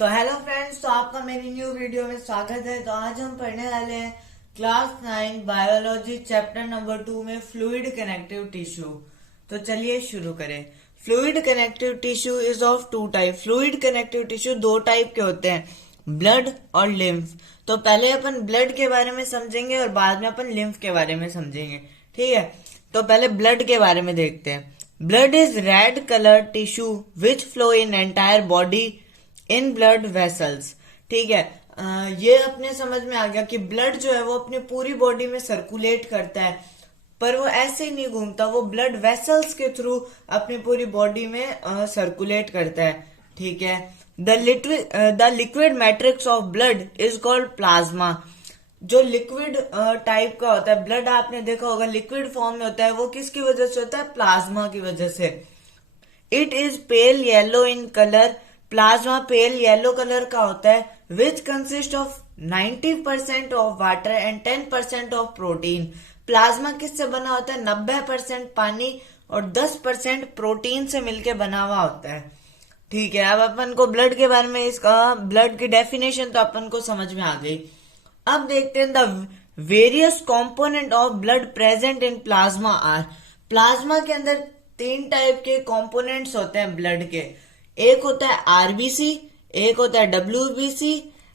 Hello friends, तो आपका मेरी न्यू वीडियो में स्वागत है। तो आज हम पढ़ने वाले हैं क्लास 9 बायोलॉजी चैप्टर नंबर 2 में फ्लूइड कनेक्टिव टिश्यू। तो चलिए शुरू करें। Fluid connective tissue is of two type. Fluid connective tissue दो टाइप के होते हैं, ब्लड और लिम्फ। तो पहले अपन ब्लड के बारे में समझेंगे और बाद में अपन लिम्फ के बारे में समझेंगे, ठीक है। तो पहले ब्लड के बारे में देखते हैं। Blood is red colour tissue which flow in entire body in blood vessels, ठीक है। ये अपने समझ में आ गया कि ब्लड जो है वो अपनी पूरी बॉडी में सर्कुलेट करता है, पर वो ऐसे ही नहीं घूमता, वो ब्लड वेसल्स के थ्रू अपनी पूरी बॉडी में सर्कुलेट करता है, ठीक है। The liquid matrix of blood is called plasma. जो लिक्विड टाइप का होता है ब्लड, आपने देखा होगा लिक्विड फॉर्म में होता है, वो किसकी वजह से होता है? प्लाज्मा की वजह से। It is pale yellow in colour. Plasma pail yellow colour का होता है, which consist of 90% of water and 10% of protein. Plasma किससे बना होता है? 90% पानी और 10% प्रोटीन से मिलके बना हुआ होता है, ठीक है। अब अपन को ब्लड के बारे में, इसका ब्लड की डेफिनेशन तो अपन को समझ में आ गई। अब देखते हैं the various component of blood present in plasma are. Plasma के अंदर तीन टाइप के कंपोनेंट्स होते हैं ब्लड के। एक होता है आरबीसी, एक होता है डब्ल्यूबीसी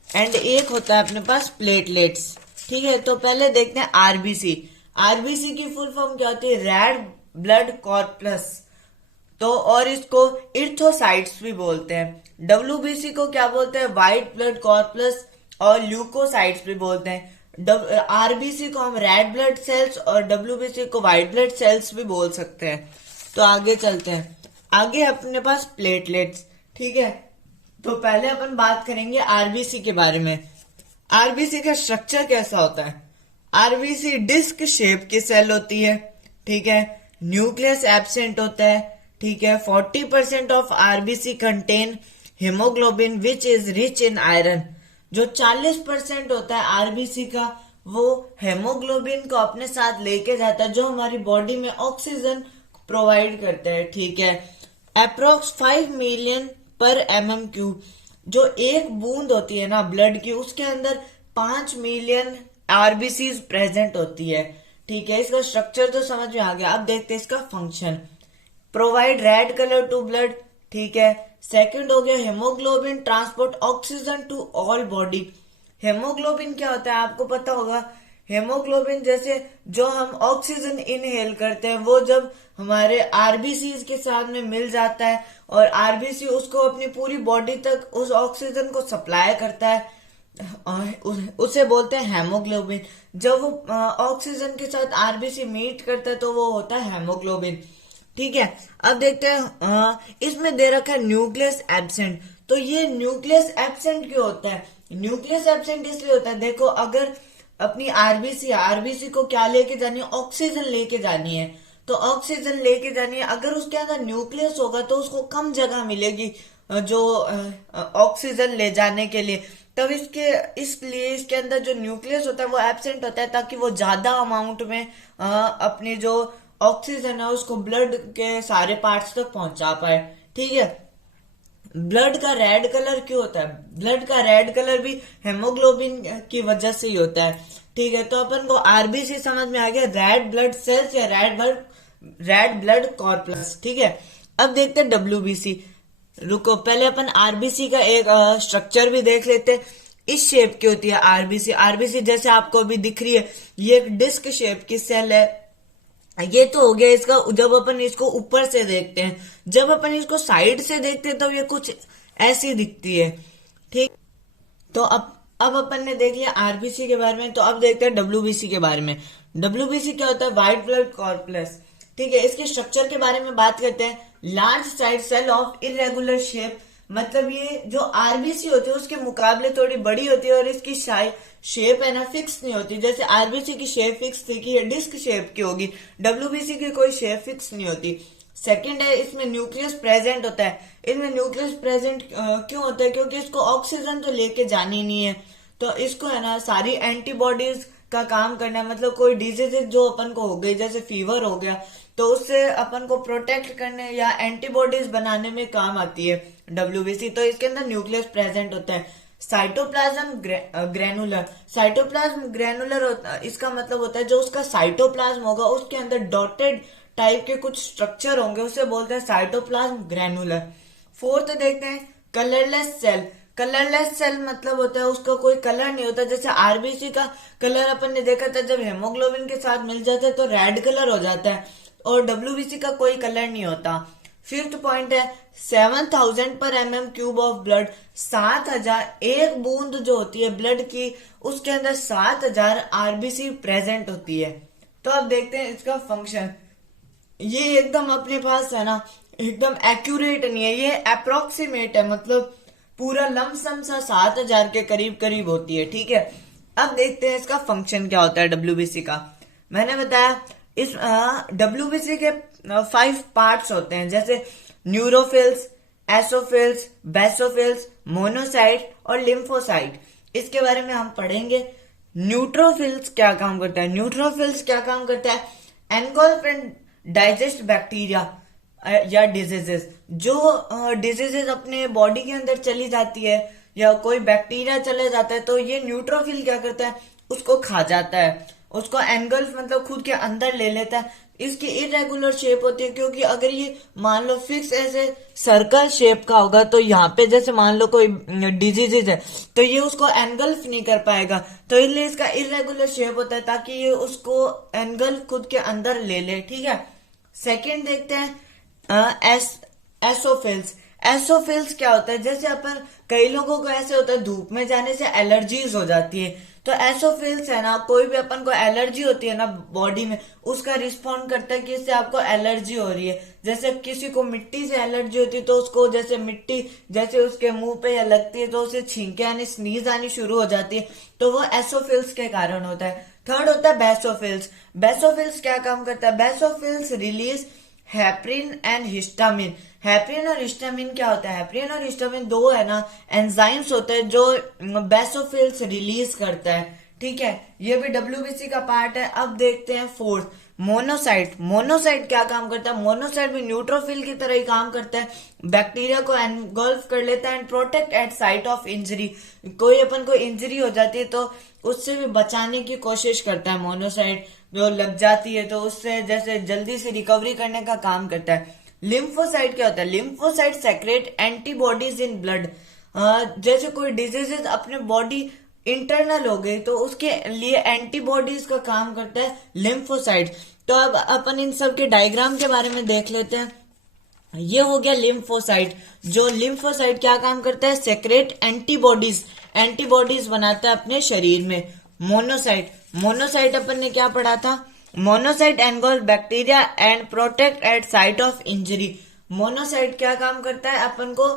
एंड एक होता है अपने पास प्लेटलेट्स, ठीक है। तो पहले देखते हैं आरबीसी। आरबीसी की फुल फॉर्म क्या होती है? Red blood corpus. तो और इसको इर्थोसाइट्स भी बोलते हैं। डब्ल्यूबीसी को क्या बोलते हैं? व्हाइट ब्लड कॉर्पस और ल्यूकोसाइट्स भी बोलते हैं। आरबीसी को हम रेड ब्लड सेल्स और डब्ल्यूबीसी को व्हाइट ब्लड सेल्स भी बोल सकते हैं। तो आगे चलते हैं। आगे अपने पास प्लेटलेट्स, ठीक है। तो पहले अपन बात करेंगे आरबीसी के बारे में। आरबीसी का स्ट्रक्चर कैसा होता है? आरबीसी डिस्क शेप की सेल होती है, ठीक है। न्यूक्लियस एब्सेंट होता है, ठीक है। 40% of RBC contain haemoglobin which is rich in iron. जो 40% होता है आरबीसी का, वो हेमोग्लोबिन को अपने साथ लेके जाता है, जो हमारी बॉडी में ऑक्सीजन प्रोवाइड करता है, ठीक है। अप्रोक्स 5 मिलियन पर mm³। जो एक बूंद होती है ना ब्लड की, उसके अंदर 5 मिलियन आरबीसी प्रेजेंट होती है, ठीक है। इसका स्ट्रक्चर तो समझ में आ गया। अब देखते हैं इसका function. Provide red colour to blood, ठीक है। सेकंड हो गया haemoglobin transport oxygen to all body. Haemoglobin क्या होता है आपको पता होगा। हेमोग्लोबिन जैसे जो हम ऑक्सीजन इनहेल करते हैं, वो जब हमारे आरबीसी के साथ में मिल जाता है और आरबीसी उसको अपनी पूरी बॉडी तक उस ऑक्सीजन को सप्लाई करता है, उसे बोलते हैं हेमोग्लोबिन। जब वो ऑक्सीजन के साथ आरबीसी मीट करता है तो वो होता है हेमोग्लोबिन, ठीक है। अब देखते हैं इसमें दे रखा है न्यूक्लियस एब्सेंट। तो ये न्यूक्लियस एब्सेंट क्यों होता है? न्यूक्लियस एब्सेंट इसलिए होता है, देखो अगर अपनी आरबीसी को क्या लेके जानी है? ऑक्सीजन लेके जानी है। तो ऑक्सीजन लेके जानी है, अगर उसके अंदर न्यूक्लियस होगा तो उसको कम जगह मिलेगी जो ऑक्सीजन ले जाने के लिए। तब इसलिए इसके अंदर जो न्यूक्लियस होता है वो एब्सेंट होता है, ताकि वो ज्यादा अमाउंट में अपनी जो ऑक्सीजन है उसको ब्लड के सारे पार्ट्स तक पहुंचा पाए, ठीक है। ब्लड का रेड कलर क्यों होता है? ब्लड का रेड कलर भी हेमोग्लोबिन की वजह से ही होता है, ठीक है। तो अपन को आरबीसी समझ में आ गया, रेड ब्लड सेल्स या रेड ब्लड कॉर्पस, ठीक है। अब देखते हैं डब्ल्यूबीसी। रुको, पहले अपन आरबीसी का एक स्ट्रक्चर भी देख लेते हैं। इस शेप की होती है आरबीसी। आरबीसी जैसे आपको अभी दिख रही है, ये एक डिस्क शेप की सेल है। ये तो हो गया इसका, जब अपन इसको ऊपर से देखते हैं। जब अपन इसको साइड से देखते हैं तो ये कुछ ऐसी दिखती है, ठीक। तो अब अपन ने देख लिया आरबीसी के बारे में। तो अब देखते हैं डब्ल्यूबीसी के बारे में। डब्ल्यूबीसी क्या होता है? व्हाइट ब्लड कॉर्पस, ठीक है। इसके स्ट्रक्चर के बारे में बात करते हैं। Large size cell of irregular shape, मतलब ये जो आरबीसी होती है उसके मुकाबले थोड़ी बड़ी होती है और इसकी शेप है ना फिक्स नहीं होती। जैसे आरबीसी की शेप फिक्स थी कि डिस्क शेप की होगी, डब्ल्यूबीसी की कोई शेप फिक्स नहीं होती। सेकंड है, इसमें न्यूक्लियस प्रेजेंट होता है। इसमें न्यूक्लियस प्रेजेंट क्यों होता है? क्योंकि इसको ऑक्सीजन तो लेके जानी नहीं है, तो इसको है ना सारी एंटीबॉडीज का काम करना है। मतलब कोई डिजीज जो अपन को हो गई, जैसे फीवर हो गया, तो उससे अपन को प्रोटेक्ट करने या एंटीबॉडीज बनाने में काम आती है डब्ल्यूबीसी। तो इसके अंदर न्यूक्लियस प्रेजेंट होता है। साइटोप्लाज्म ग्रेनुलर, साइटोप्लाज्म ग्रेनुलर इसका मतलब होता है जो उसका साइटोप्लाज्म होगा उसके अंदर डॉटेड टाइप के कुछ स्ट्रक्चर होंगे, उसे बोलते हैं साइटोप्लाज्म ग्रेनुलर। फोर्थ देखते हैं कलरलेस सेल। कलरलेस सेल मतलब होता है उसका कोई कलर नहीं होता। जैसे आरबीसी का कलर अपन ने देखा था, जब हेमोग्लोबिन के साथ मिल जाता है तो रेड कलर हो जाता है, और डब्ल्यूबीसी का कोई कलर नहीं होता। फिफ्थ पॉइंट है 7000 पर mm³ ऑफ ब्लड। 7000 एक बूंद जो होती है ब्लड की, उसके अंदर 7000 आरबीसी प्रेजेंट होती है। तो अब देखते हैं इसका फंक्शन। ये एकदम अपने पास है ना, एकदम एक्यूरेट नहीं है, ये अप्रोक्सीमेट है, मतलब पूरा लमसम सा 7000 के करीब करीब होती है। ठीक है, अब देखते हैं इसका फंक्शन क्या होता है डब्ल्यूबीसी का। मैंने बताया इस डब्ल्यूबीसी के 5 पार्ट्स होते हैं, जैसे न्यूरोफिल्स, एसोफिल्स, बेसोफिल्स, मोनोसाइट और लिम्फोसाइट। इसके बारे में हम पढ़ेंगे। न्यूट्रोफिल्स क्या काम करता है? न्यूट्रोफिल्स क्या काम करता है? एनगल्फ एंड डाइजेस्ट बैक्टीरिया या डिजीजेस। जो डिजीजेस अपने बॉडी के अंदर चली जाती है या कोई बैक्टीरिया चले जाता है, तो ये न्यूट्रोफिल क्या करता है? उसको खा जाता है, उसको एनगल्फ मतलब खुद के अंदर ले लेता है। इसकी इरेगुलर शेप होती है, क्योंकि अगर ये मान लो फिक्स ऐसे सर्कल शेप का होगा तो यहाँ पे जैसे मान लो कोई डिजीजेज है तो ये उसको एनगल्फ नहीं कर पाएगा, तो इसलिए इसका इरेगुलर शेप होता है ताकि ये उसको एनगल्फ खुद के अंदर ले ले। ठीक है, सेकेंड देखते हैं एसोफिल्स। एसोफिल्स क्या होता है? जैसे अपन कई लोगों को ऐसे होता है धूप में जाने से एलर्जीज हो जाती है, तो एसोफिल्स है ना, कोई भी अपन को एलर्जी होती है ना बॉडी में, उसका रिस्पॉन्ड करता है कि इससे आपको एलर्जी हो रही है। जैसे किसी को मिट्टी से एलर्जी होती है तो उसको जैसे मिट्टी जैसे उसके मुंह पे या लगती है तो उसे छींके आनी, स्नीज आनी शुरू हो जाती है, तो वो एसोफिल्स के कारण होता है। थर्ड होता है बेसोफिल्स। बेसोफिल्स क्या काम करता है? Basophils release heparin and histamine. Heparin और हिस्टामिन क्या होता है? हेपरिन और हिस्टामिन दो है ना एंजाइम्स होते हैं जो बेसोफिल्स रिलीज करता है। ठीक है, ये भी डब्ल्यूबीसी का पार्ट है। अब देखते हैं फोर्थ मोनोसाइट। मोनोसाइट क्या काम करता है? मोनोसाइट भी न्यूट्रोफिल की तरह ही काम करता है, बैक्टीरिया को एनगल्फ कर लेता है and protect at site of injury. कोई अपन को इंजरी हो जाती है तो उससे भी बचाने की कोशिश करता है मोनोसाइट, जो लग जाती है तो उससे जैसे जल्दी से रिकवरी करने का काम करता है। लिम्फोसाइट क्या होता है? Lymphocyte secrete antibodies in blood. जैसे कोई डिजीजेस अपने बॉडी इंटरनल हो गई तो उसके लिए एंटीबॉडीज का काम करता है लिम्फोसाइट। तो अब अपन इन सब के डायग्राम के बारे में देख लेते हैं। ये हो गया लिम्फोसाइट। जो लिम्फोसाइट क्या काम करता है? सेक्रेट एंटीबॉडीज, एंटीबॉडीज बनाता है अपने शरीर में। मोनोसाइट, मोनोसाइट अपन ने क्या पढ़ा था? Monocyte engulf bacteria and protect at site of injury. Monocyte क्या काम करता है? अपन को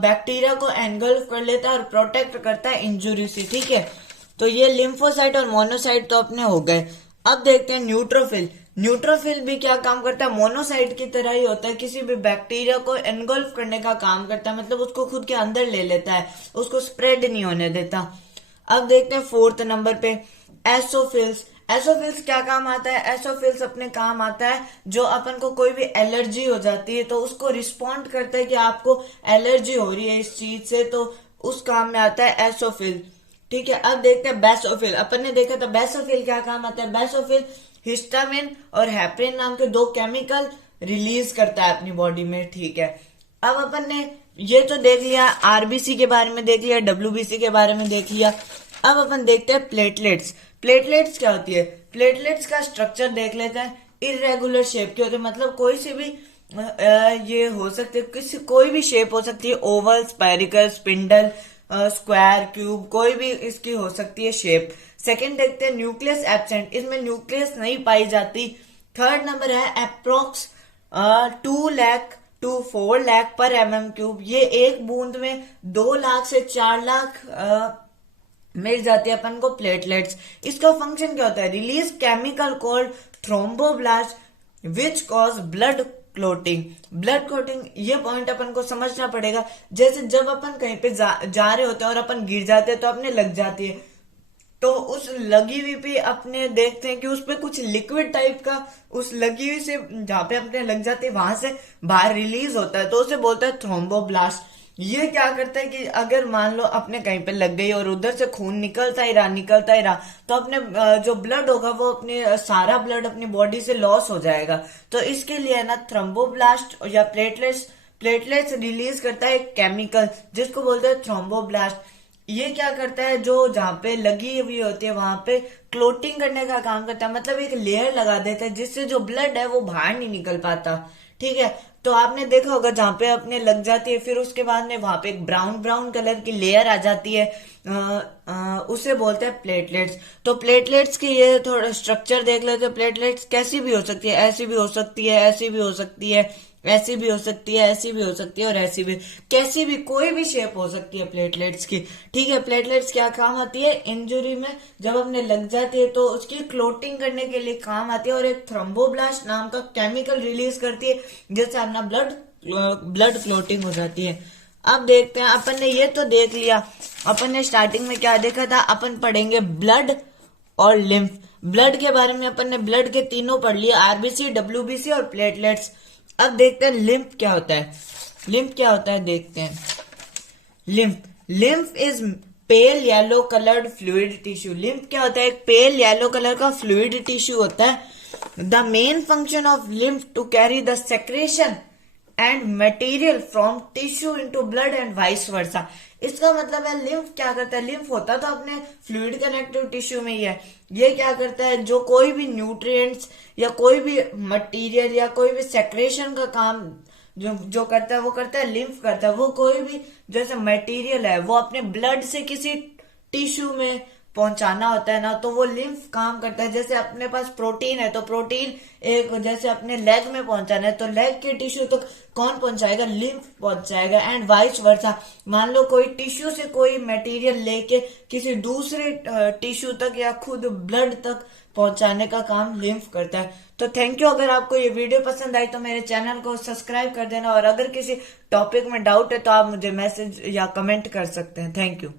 बैक्टीरिया को एनगल्फ कर लेता है और प्रोटेक्ट करता है इंजुरी से। ठीक है, तो ये लिम्फोसाइट और मोनोसाइट तो अपने हो गए। अब देखते हैं न्यूट्रोफिल। न्यूट्रोफिल भी क्या काम करता है? मोनोसाइट की तरह ही होता है, किसी भी बैक्टीरिया को एनगल्फ करने का काम करता है, मतलब उसको खुद के अंदर ले लेता है, उसको स्प्रेड नहीं होने देता। अब देखते हैं फोर्थ नंबर पे एसोफिल्स। एसोफिल्स क्या काम आता है? एसोफिल्स अपने काम आता है जो अपन को कोई भी एलर्जी हो जाती है तो उसको रिस्पॉन्ड करता है कि आपको एलर्जी हो रही है इस चीज से, तो उस काम में आता है एसोफिल। ठीक है, अब देखते हैं बेसोफिल। अपन ने देखा था बेसोफिल क्या काम आता है। बेसोफिल हिस्टामिन और हेपरिन नाम के दो केमिकल रिलीज करता है अपनी बॉडी में। ठीक है, अब अपन ने ये तो देख लिया, आरबीसी के बारे में देख लिया, डब्ल्यूबीसी के बारे में देख लिया। अब अपन देखते हैं प्लेटलेट्स। प्लेटलेट्स क्या होती है? प्लेटलेट्स का स्ट्रक्चर देख लेते हैं। इरेगुलर शेप के होते हैं, मतलब कोई से भी ये हो सकते हैं, किसी कोई भी शेप हो सकती है, ओवल, स्पायरिकल, स्पिंडल, स्क्वायर, क्यूब, कोई भी इसकी हो सकती है शेप। सेकंड देखते हैं न्यूक्लियस एब्सेंट, इसमें न्यूक्लियस नहीं पाई जाती। थर्ड नंबर है अप्रोक्स 2 लाख टू 4 लाख पर mm³। ये एक बूंद में 2 लाख से 4 लाख मिल जाती है अपन को प्लेटलेट्स। इसका फंक्शन क्या होता है? Release chemical called thromboblast which cause blood clotting. Blood clotting, ये पॉइंट अपन को समझना पड़ेगा। जैसे जब अपन कहीं पे जा रहे होते हैं और अपन गिर जाते हैं तो अपने लग जाती है, तो उस लगी हुई पे अपने देखते हैं कि उस पे कुछ लिक्विड टाइप का उस लगी हुई से जहाँ पे अपने लग जाते हैं वहां से बाहर रिलीज होता है, तो उसे बोलते हैं थ्रोम्बोब्लास्ट। ये क्या करता है कि अगर मान लो अपने कहीं पे लग गई और उधर से खून निकलता ही रहा तो अपने जो ब्लड होगा वो अपने सारा ब्लड अपनी बॉडी से लॉस हो जाएगा। तो इसके लिए ना थ्रोम्बोब्लास्ट या प्लेटलेट्स रिलीज करता है एक केमिकल जिसको बोलते हैं थ्रोम्बोब्लास्ट। ये क्या करता है, जो जहाँ पे लगी हुई होती है वहां पे क्लोटिंग करने का काम करता है, मतलब एक लेयर लगा देता है जिससे जो ब्लड है वो बाहर नहीं निकल पाता। ठीक है, तो आपने देखा होगा जहाँ पे अपने लग जाती है फिर उसके बाद में वहां पे एक ब्राउन ब्राउन कलर की लेयर आ जाती है, उसे बोलते हैं प्लेटलेट्स। तो प्लेटलेट्स की ये थोड़ा स्ट्रक्चर देख लेते हैं। प्लेटलेट्स कैसी भी हो सकती है, ऐसी भी हो सकती है, ऐसी भी हो सकती है, ऐसी भी हो सकती है, ऐसी भी हो सकती है और ऐसी भी, कैसी भी कोई भी शेप हो सकती है प्लेटलेट्स की। ठीक है, प्लेटलेट्स क्या काम आती है, इंजरी में जब हमने लग जाती है तो उसकी क्लोटिंग करने के लिए काम आती है और एक थ्रोम्बोब्लास्ट नाम का केमिकल रिलीज करती है जिससे अपना ब्लड क्लोटिंग हो जाती है। अब देखते हैं, अपन ने ये तो देख लिया, अपन ने स्टार्टिंग में क्या देखा था, अपन पढ़ेंगे ब्लड और लिम्फ। ब्लड के बारे में अपन ने ब्लड के तीनों पढ़ लिया, आरबीसी, डब्ल्यूबीसी और प्लेटलेट्स। अब देखते हैं लिम्फ क्या होता है। लिम्फ क्या होता है देखते हैं। Lymph is pale yellow coloured fluid tissue. Lymph क्या होता है, एक पेल येलो कलर का फ्लूइड टिश्यू होता है। The main function of lymph to carry the secretion and material from tissue into blood and vice versa. इसका मतलब है लिम्फ क्या करता है, लिम्फ होता तो अपने फ्लूइड कनेक्टिव टिश्यू में ही है। ये क्या करता है, जो कोई भी न्यूट्रिएंट्स या कोई भी मटेरियल या कोई भी सेक्रेशन का काम जो करता है वो करता है लिम्फ करता है। वो कोई भी जैसे मटेरियल है वो अपने ब्लड से किसी टिश्यू में पहुंचाना होता है ना, तो वो लिम्फ काम करता है। जैसे अपने पास प्रोटीन है तो प्रोटीन एक जैसे अपने लेग में पहुंचाना है तो लेग के टिश्यू तक कौन पहुंचाएगा, लिम्फ पहुंचाएगा। एंड वाइस वर्सा, मान लो कोई टिश्यू से कोई मटेरियल लेके किसी दूसरे टिश्यू तक या खुद ब्लड तक पहुंचाने का काम लिम्फ करता है। तो थैंक यू। अगर आपको ये वीडियो पसंद आई तो मेरे चैनल को सब्सक्राइब कर देना और अगर किसी टॉपिक में डाउट है तो आप मुझे मैसेज या कमेंट कर सकते हैं। Thank you.